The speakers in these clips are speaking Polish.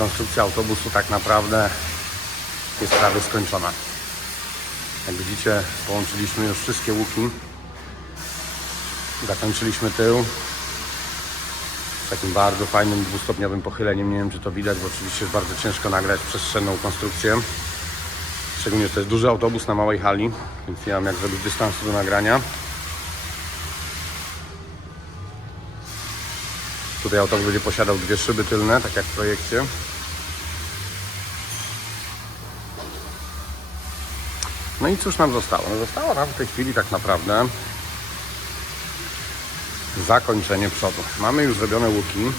konstrukcja autobusu tak naprawdę jest prawie skończona. Jak widzicie, połączyliśmy już wszystkie łuki. Zakończyliśmy tył z takim bardzo fajnym dwustopniowym pochyleniem. Nie wiem, czy to widać, bo oczywiście jest bardzo ciężko nagrać przestrzenną konstrukcję. Szczególnie, że to jest duży autobus na małej hali, więc nie mam jak zrobić dystansu do nagrania. Tutaj autobus będzie posiadał dwie szyby tylne, tak jak w projekcie. No i cóż nam zostało? No zostało nam w tej chwili tak naprawdę zakończenie przodu. Mamy już zrobione łuki.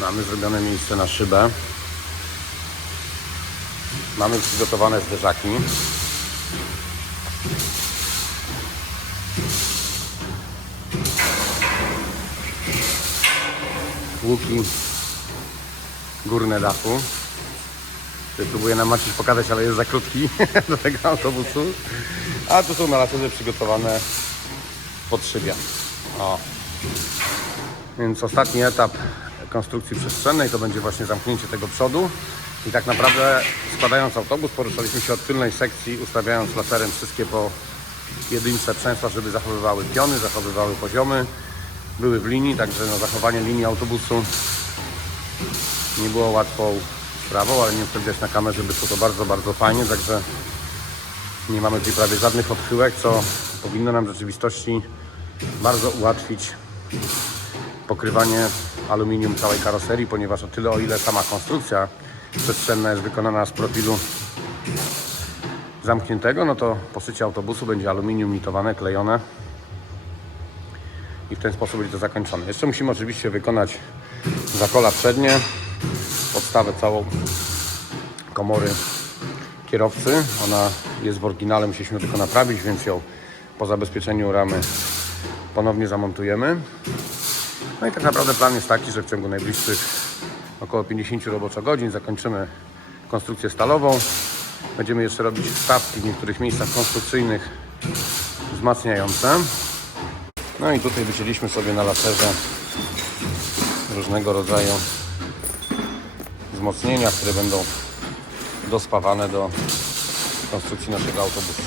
Mamy zrobione miejsce na szybę. Mamy przygotowane zderzaki. Łuki górne dachu. Tutaj próbuję nam Maciej pokazać, ale jest za krótki do tego autobusu. A tu są na laserze przygotowane podszybia. O. Więc ostatni etap konstrukcji przestrzennej to będzie właśnie zamknięcie tego przodu. I tak naprawdę składając autobus poruszaliśmy się od tylnej sekcji, ustawiając laserem wszystkie po jedynce przęsła, żeby zachowywały piony, zachowywały poziomy, były w linii, także no, zachowanie linii autobusu nie było łatwą sprawą, ale nie chcę widać na kamerze, wyszło to bardzo, bardzo fajnie, także nie mamy tutaj prawie żadnych odchyłek, co powinno nam w rzeczywistości bardzo ułatwić pokrywanie aluminium całej karoserii, ponieważ o tyle o ile sama konstrukcja przestrzenna jest wykonana z profilu zamkniętego, no to poszycie autobusu będzie aluminium nitowane, klejone i w ten sposób będzie to zakończone. Jeszcze musimy oczywiście wykonać zakola przednie, podstawę całą komory kierowcy. Ona jest w oryginale, musieliśmy tylko naprawić, więc ją po zabezpieczeniu ramy ponownie zamontujemy. No i tak naprawdę plan jest taki, że w ciągu najbliższych około 50 roboczogodzin zakończymy konstrukcję stalową. Będziemy jeszcze robić wstawki w niektórych miejscach konstrukcyjnych wzmacniające. No i tutaj wycięliśmy sobie na laserze różnego rodzaju wzmocnienia, które będą dospawane do konstrukcji naszego autobusu.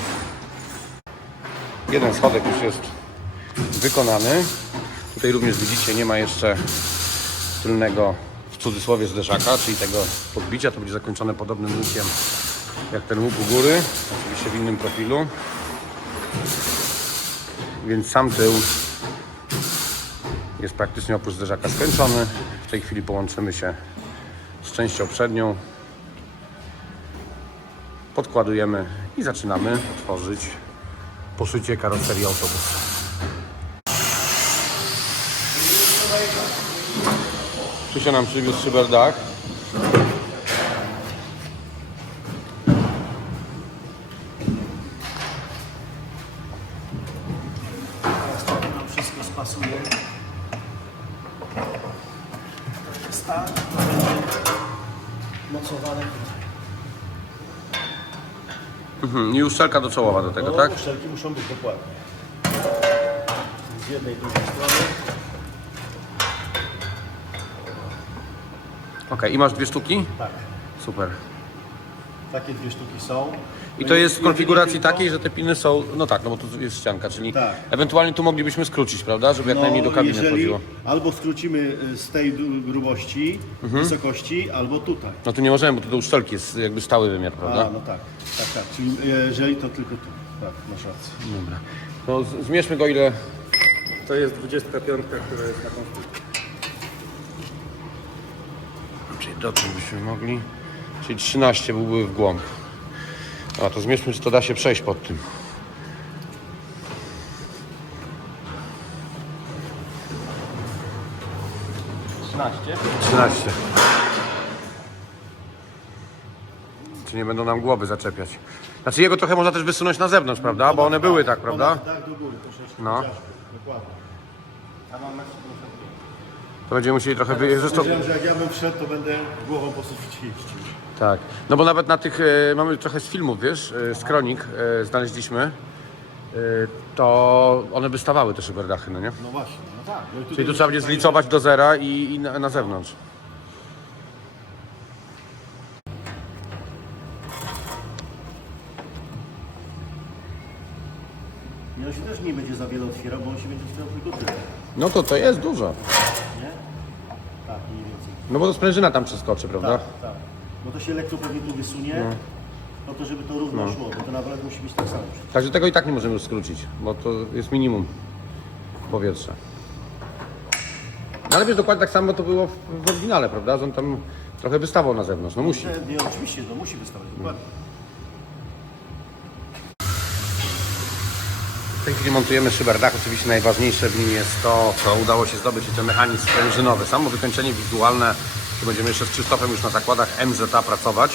Jeden schodek już jest wykonany. Tutaj również widzicie, nie ma jeszcze tylnego w cudzysłowie zderzaka, czyli tego podbicia. To będzie zakończone podobnym łukiem jak ten łuk u góry, oczywiście w innym profilu. Więc sam tył jest praktycznie oprócz zderzaka skończony. W tej chwili połączymy się z częścią przednią. Podkładujemy i zaczynamy tworzyć poszycie karoserii autobusu. Tu się nam przywiózł szyberdach. Uszczelka do czołowa do tego, No, tak? Uszczelki muszą być dokładnie. Z jednej i drugiej strony. Ok, i masz dwie sztuki? Tak. Super. Takie dwie sztuki są. I No to jest w konfiguracji takiej, że te piny są, no tak, no bo tu jest ścianka, czyli Tak. ewentualnie tu moglibyśmy skrócić, prawda, żeby jak najmniej do kabiny No, jeżeli wchodziło. albo skrócimy y, z tej du- grubości, Mhm. wysokości, albo tutaj. No tu nie możemy, bo tu do uszczelki jest jakby stały wymiar, A, prawda? no tak, tak, tak. Czyli jeżeli to tylko tu. Tak, masz rację. Dobra. No z- zmierzmy go ile... To jest 25, która jest na konstrukcji. Czyli dotrzeć byśmy mogli. Czyli 13 byłby w głąb. A to zmierzmy, czy to da się przejść pod tym. 13. 13. Czy nie będą nam głowy zaczepiać? Znaczy jego trochę można też wysunąć na zewnątrz, prawda? Bo one były tak, prawda? Tak, do góry troszeczkę. No. Dokładnie. Mam metr to będziemy musieli trochę wyjeżdżać. to- że jak ja bym wszedł, to będę głową po suficie jeździł. Tak. No bo nawet na tych, e, mamy trochę z filmów, wiesz, e, z kronik e, znaleźliśmy, e, to one by stawały te szyberdachy, no nie? No właśnie, no tak. No i Czyli tu trzeba będzie zlicować do zera i, i na, na zewnątrz. No nie, on się też nie będzie za wiele otwierał, bo on się będzie otwierał tylko tyle. No to to jest dużo. No bo to sprężyna tam przeskoczy, prawda? Tak, tak. Bo to się lekko pewnie tu wysunie, no. to żeby to równo szło, bo to nawet musi być tak samo. Także tego i tak nie możemy już skrócić, bo to jest minimum powietrza. No ale wiesz, dokładnie tak samo to było w, w oryginale, prawda? Że on tam trochę wystawał na zewnątrz. No musi. Nie, nie, oczywiście, no musi wystawać, dokładnie. W tej chwili montujemy szyberdach. Oczywiście najważniejsze w nim jest to, co udało się zdobyć, i ten mechanizm sprężynowy. Samo wykończenie wizualne, to będziemy jeszcze z Krzysztofem już na zakładach MZA pracować,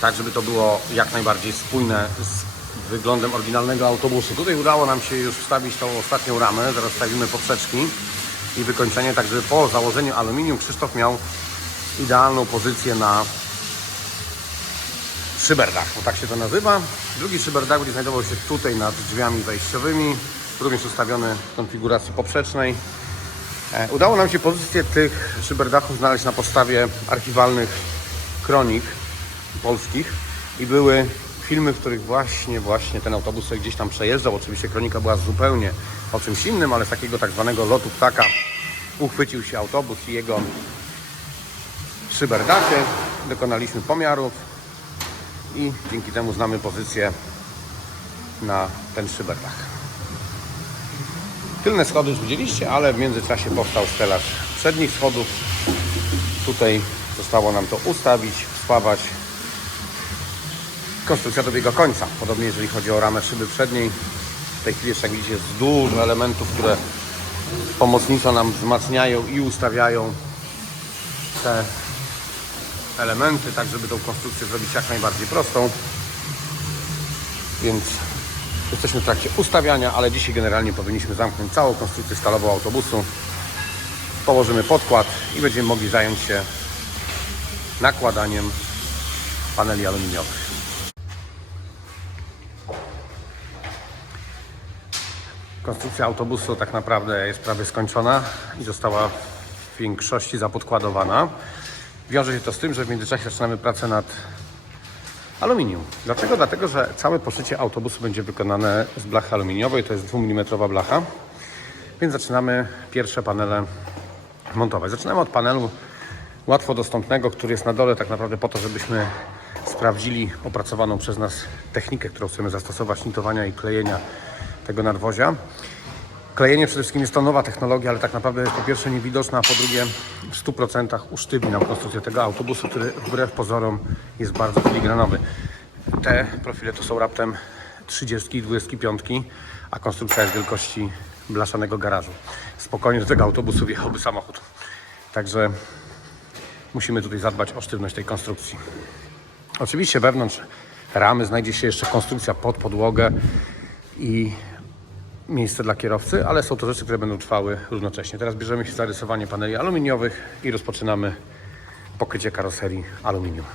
tak żeby to było jak najbardziej spójne z wyglądem oryginalnego autobusu. Tutaj udało nam się już wstawić tą ostatnią ramę, zaraz stawimy poprzeczki i wykończenie, tak żeby po założeniu aluminium Krzysztof miał idealną pozycję na szyberdach, bo tak się to nazywa. Drugi szyberdach będzie znajdował się tutaj nad drzwiami wejściowymi, również ustawiony w konfiguracji poprzecznej. E, Udało nam się pozycję tych szyberdachów znaleźć na podstawie archiwalnych kronik polskich i były filmy, w których właśnie, właśnie ten autobus sobie gdzieś tam przejeżdżał. Oczywiście kronika była zupełnie o czymś innym, ale z takiego tak zwanego lotu ptaka uchwycił się autobus i jego szyberdachy. Dokonaliśmy pomiarów, i dzięki temu znamy pozycję na ten szyberdach. Tylne schody już widzieliście, ale w międzyczasie powstał stelaż przednich schodów. Tutaj zostało nam to ustawić, wspawać. Konstrukcja dobiega końca. Podobnie jeżeli chodzi o ramę szyby przedniej. W tej chwili jeszcze jak widzicie jest dużo elementów, które pomocniczo nam wzmacniają i ustawiają te elementy, tak żeby tą konstrukcję zrobić jak najbardziej prostą. Więc jesteśmy w trakcie ustawiania, ale dzisiaj generalnie powinniśmy zamknąć całą konstrukcję stalową autobusu. Położymy podkład i będziemy mogli zająć się nakładaniem paneli aluminiowych. Konstrukcja autobusu tak naprawdę jest prawie skończona i została w większości zapodkładowana. Wiąże się to z tym, że w międzyczasie zaczynamy pracę nad aluminium. Dlaczego? Dlatego, że całe poszycie autobusu będzie wykonane z blachy aluminiowej, to jest 2 mm blacha, więc zaczynamy pierwsze panele montować. Zaczynamy od panelu łatwo dostępnego, który jest na dole tak naprawdę po to, żebyśmy sprawdzili opracowaną przez nas technikę, którą chcemy zastosować, nitowania i klejenia tego nadwozia. Klejenie przede wszystkim jest to nowa technologia, ale tak naprawdę po pierwsze niewidoczna, a po drugie w 100% usztywni nam konstrukcję tego autobusu, który wbrew pozorom jest bardzo filigranowy. Te profile to są raptem 30 i 25, a konstrukcja jest wielkości blaszanego garażu. Spokojnie do tego autobusu wjechałby samochód. Także musimy tutaj zadbać o sztywność tej konstrukcji. Oczywiście wewnątrz ramy znajdzie się jeszcze konstrukcja pod podłogę i miejsce dla kierowcy, ale są to rzeczy, które będą trwały równocześnie. Teraz bierzemy się za rysowanie paneli aluminiowych i rozpoczynamy pokrycie karoserii aluminium.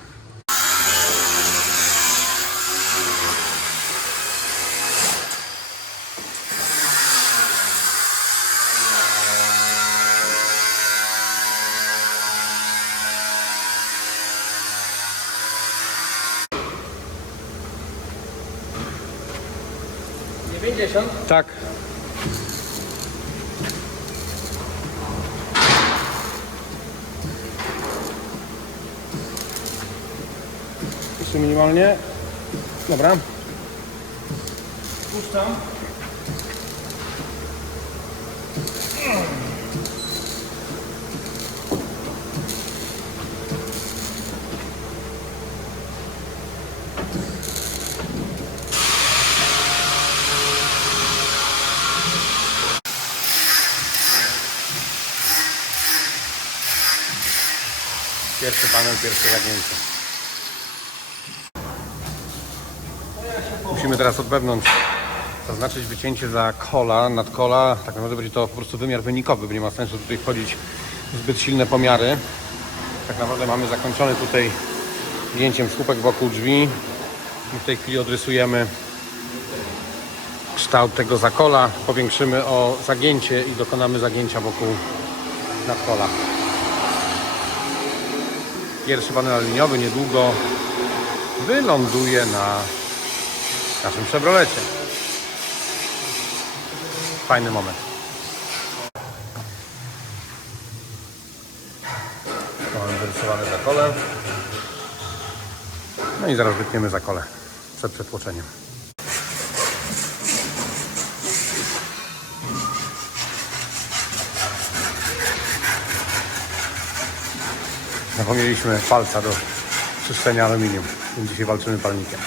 Tak. Jeszcze minimalnie. Dobra. Puszczam. Pierwszy panel, pierwsze zagięcie. Musimy teraz od wewnątrz zaznaczyć wycięcie za kola, nad kola. Tak naprawdę będzie to po prostu wymiar wynikowy, bo nie ma sensu tutaj wchodzić w zbyt silne pomiary. Tak naprawdę mamy zakończony tutaj wzięciem słupek wokół drzwi. I w tej chwili odrysujemy kształt tego zakola, powiększymy o zagięcie i dokonamy zagięcia wokół nadkola. Pierwszy panel aluminiowy niedługo wyląduje na naszym Chevrolecie. fajny moment. Mamy wyrysowane zakole. No i zaraz wytniemy zakole przed przetłoczeniem. Zapomnieliśmy palca do czyszczenia aluminium, więc dzisiaj walczymy palnikiem.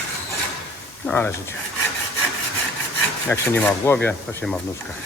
No ale życie. Jak się nie ma w głowie, to się ma w nóżkach.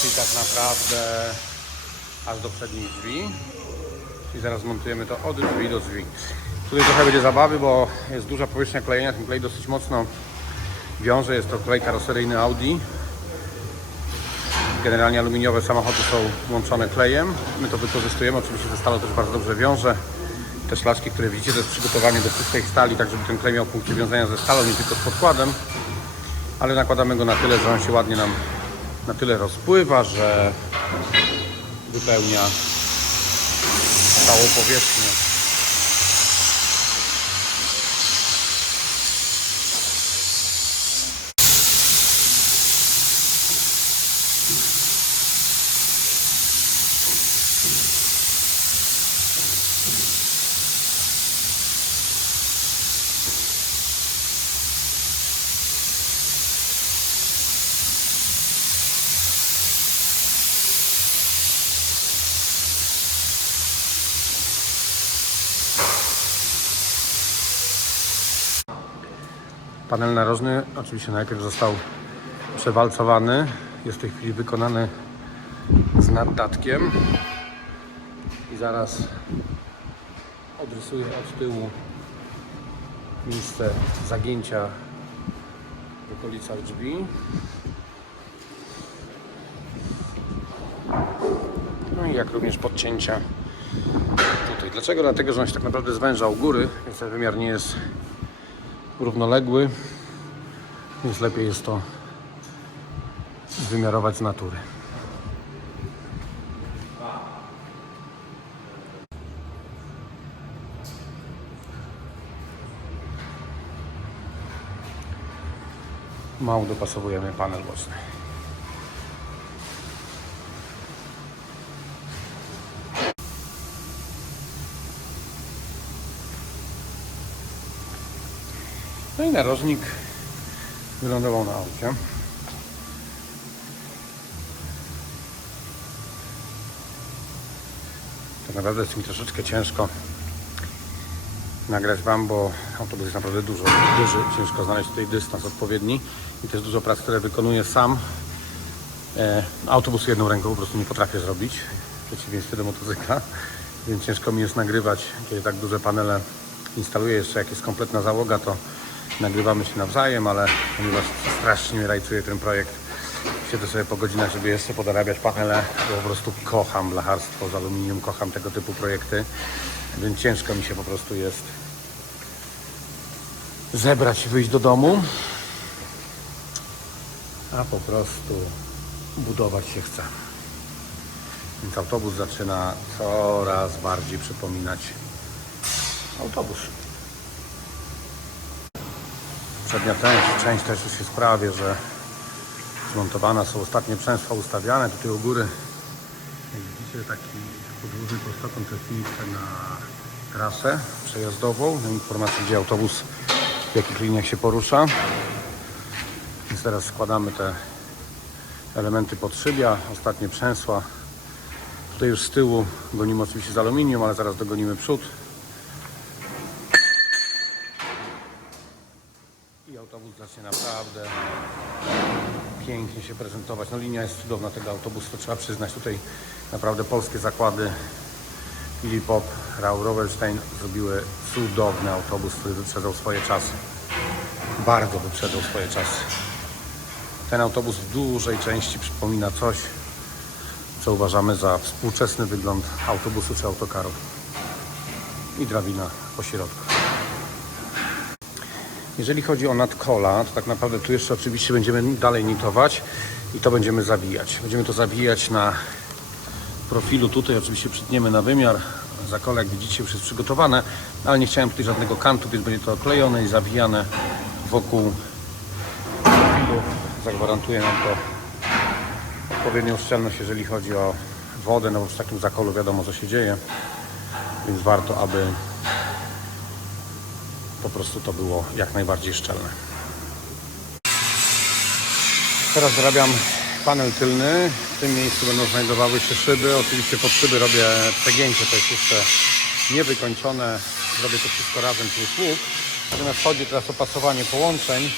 Czyli tak naprawdę aż do przednich drzwi. Czyli zaraz montujemy to od drzwi do drzwi. Tutaj trochę będzie zabawy, bo jest duża powierzchnia klejenia. Ten klej dosyć mocno wiąże. Jest to klej karoseryjny Audi. Generalnie aluminiowe samochody są łączone klejem. My to wykorzystujemy. Oczywiście ta stalo też bardzo dobrze wiąże. Te szlaczki, które widzicie, to jest przygotowanie do czystej stali, tak żeby ten klej miał punkcie wiązania ze stalą, nie tylko z podkładem. Ale nakładamy go na tyle, że on się ładnie nam na tyle rozpływa, że wypełnia całą powierzchnię. Panel narożny oczywiście najpierw został przewalcowany. Jest w tej chwili wykonany z naddatkiem. I zaraz Odrysuję od tyłu miejsce zagięcia w okolicach drzwi. No i jak również podcięcia tutaj. Dlaczego? Dlatego, że on się tak naprawdę zwęża u góry, więc ten wymiar nie jest równoległy, więc lepiej jest to wymiarować z natury. Mało dopasowujemy panel boczny. No i narożnik wylądował na aucie. Tak naprawdę jest mi troszeczkę ciężko nagrać Wam, bo autobus jest naprawdę dużo, duży. Ciężko znaleźć tutaj dystans odpowiedni i też dużo prac, które wykonuję sam. E, autobus jedną ręką po prostu nie potrafię zrobić, w przeciwieństwie do motocykla, więc ciężko mi jest nagrywać, kiedy tak duże panele instaluję. Jeszcze jak jest kompletna załoga, to nagrywamy się nawzajem, ale ponieważ strasznie mnie rajcuje ten projekt, siedzę sobie po godzinach, żeby jeszcze podorabiać panele, bo po prostu kocham blacharstwo z aluminium, kocham tego typu projekty, więc ciężko mi się po prostu jest zebrać i wyjść do domu, a po prostu budować się chce. Więc autobus zaczyna coraz bardziej przypominać autobus. Przednia część, część też już jest prawie, że zmontowana. Są ostatnie przęstwa ustawiane. Tutaj u góry, jak widzicie, taki podłużny prostokąt to jest miejsce na trasę przejazdową, na informację, gdzie autobus w jakich liniach się porusza. Więc teraz składamy te elementy podszybia, ostatnie przęsła. Tutaj już z tyłu gonimy oczywiście z aluminium, ale zaraz dogonimy przód. Zacznie naprawdę pięknie się prezentować. No linia jest cudowna tego autobusu, to trzeba przyznać. Tutaj naprawdę polskie zakłady Filipop, Rau Roverstein zrobiły cudowny autobus, który wyprzedzał swoje czasy. Bardzo wyprzedzał swoje czasy. Ten autobus w dużej części przypomina coś, co uważamy za współczesny wygląd autobusu czy autokaru. I drabina po środku. Jeżeli chodzi o nadkola, to tak naprawdę tu jeszcze oczywiście będziemy dalej nitować i to będziemy zawijać. Będziemy to zawijać na profilu tutaj, oczywiście przytniemy na wymiar. Zakole, jak widzicie, już jest przygotowane, ale nie chciałem tutaj żadnego kantu, więc będzie to oklejone i zawijane wokół profilu. Zagwarantuje nam to odpowiednią szczelność, jeżeli chodzi o wodę, no bo przy takim zakolu wiadomo, co się dzieje, więc warto, aby po prostu to było jak najbardziej szczelne. Teraz zarabiam panel tylny. W tym miejscu będą znajdowały się szyby. Oczywiście pod szyby robię przegięcie, to jest jeszcze niewykończone. Zrobię to wszystko razem plus łuk. Natomiast chodzi teraz o pasowanie połączeń,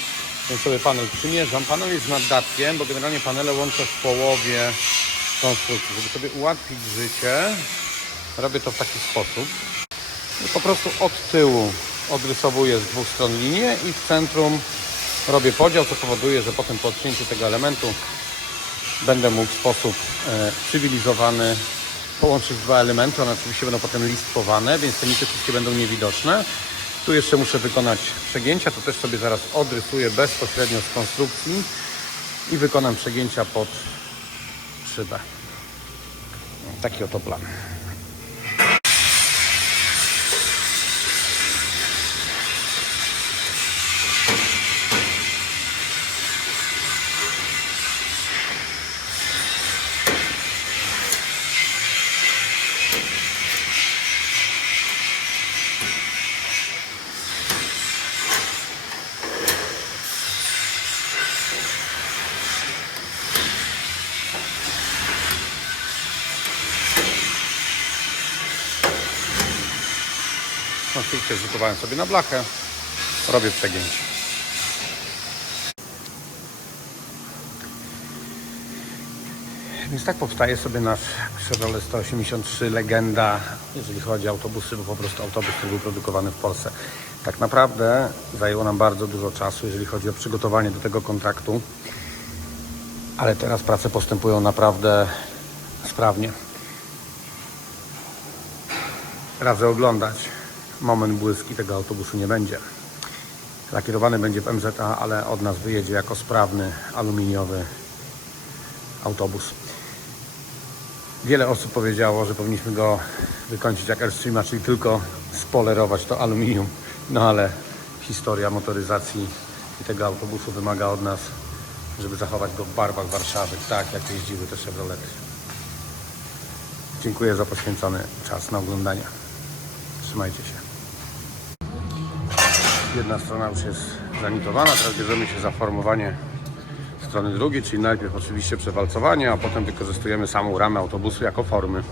więc sobie panel przymierzam. Panel jest z naddatkiem, bo generalnie panele łączę w połowie konstrukcji. Żeby sobie ułatwić życie, robię to w taki sposób. Po prostu od tyłu odrysowuję z dwóch stron linię i w centrum robię podział, co powoduje, że potem po odcięciu tego elementu będę mógł w sposób e, cywilizowany połączyć dwa elementy. One oczywiście będą potem listwowane, więc te nity wszystkie będą niewidoczne. Tu jeszcze muszę wykonać przegięcia, to też sobie zaraz odrysuję bezpośrednio z konstrukcji i wykonam przegięcia pod szybę. Taki oto plan. Konstrukcję zrzutowałem sobie na blachę. Robię przegięcie. Więc tak powstaje sobie nasz Chevrolet 183 legenda, jeżeli chodzi o autobusy, bo po prostu autobus, który był produkowany w Polsce. Tak naprawdę zajęło nam bardzo dużo czasu, jeżeli chodzi o przygotowanie do tego kontraktu, ale teraz prace postępują naprawdę sprawnie. Radzę oglądać. Moment błyski tego autobusu nie będzie. Lakierowany będzie w MZA, ale od nas wyjedzie jako sprawny, aluminiowy autobus. Wiele osób powiedziało, że powinniśmy go wykończyć jak Airstreama, czyli tylko spolerować to aluminium. No ale historia motoryzacji i tego autobusu wymaga od nas, żeby zachować go w barwach Warszawy, tak jak jeździły te Chevrolety. Dziękuję za poświęcony czas na oglądanie. Trzymajcie się. Jedna strona już jest zanitowana, teraz bierzemy się za formowanie strony drugiej, czyli najpierw oczywiście przewalcowanie, a potem wykorzystujemy samą ramę autobusu jako formy.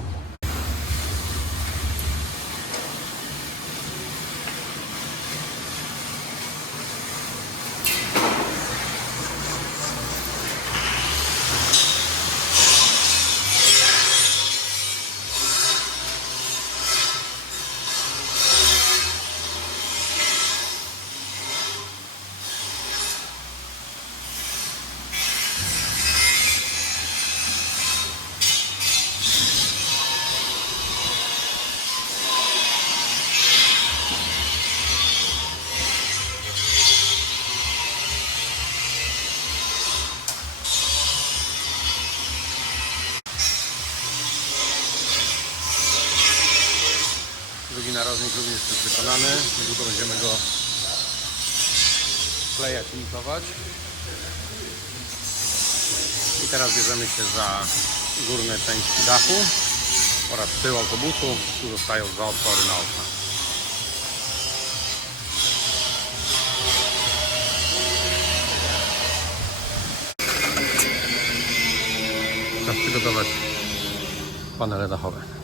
Wykonany. Niedługo będziemy go klejać i nitować. I teraz bierzemy się za górne części dachu oraz tył autobusu. Tu zostają dwa otwory na okna. Czas przygotować panele dachowe.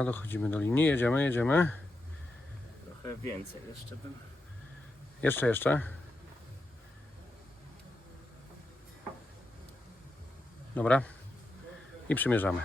Dobra, dochodzimy do linii, jedziemy, jedziemy. Trochę więcej jeszcze bym. Jeszcze, jeszcze. Dobra. I przymierzamy.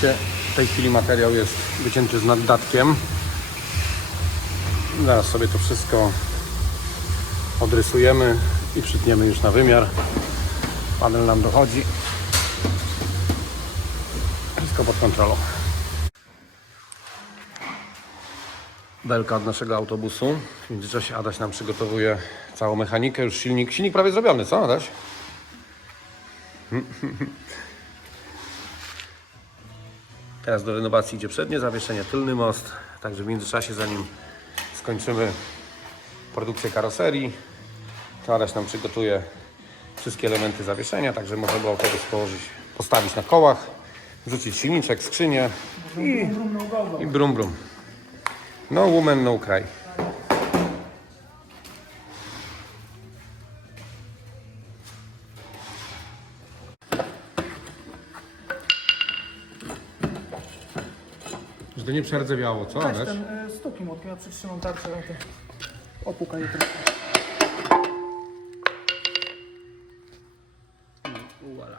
W tej chwili materiał jest wycięty z naddatkiem. Zaraz sobie to wszystko odrysujemy i przytniemy już na wymiar. Panel nam dochodzi. Wszystko pod kontrolą. Belka od naszego autobusu. W międzyczasie Adaś nam przygotowuje całą mechanikę. Już silnik, silnik prawie zrobiony, co Adaś? Teraz do renowacji idzie przednie zawieszenie, tylny most. Także w międzyczasie, zanim skończymy produkcję karoserii, to nam przygotuje wszystkie elementy zawieszenia, także można było autobus położyć, postawić na kołach, wrzucić silniczek, skrzynię i, i brum brum. No woman, no cry. To nie przerdzewiało, co? Weź Weź. ten e, y, stuki młotkiem, ja przytrzymam tarczę, ale to opukaj jutro. Uwala.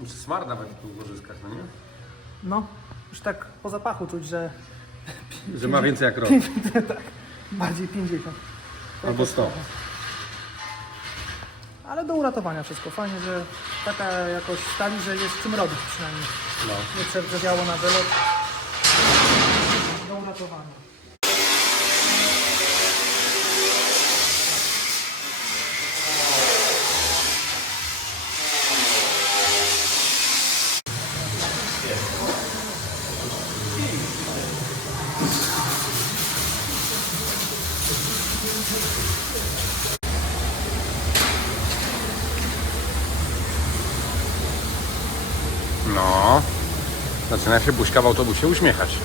Muszę smar nawet tu uzyskać, no nie? No, już tak po zapachu czuć, że Że ma więcej jak rok. Tak, bardziej 50. Albo 100. Ale do uratowania wszystko. Fajnie, że taka jakość stali, że jest czym robić przynajmniej. No. Nie przerdzewiało na wylot. Do uratowania. Się buźka w autobusie uśmiechać.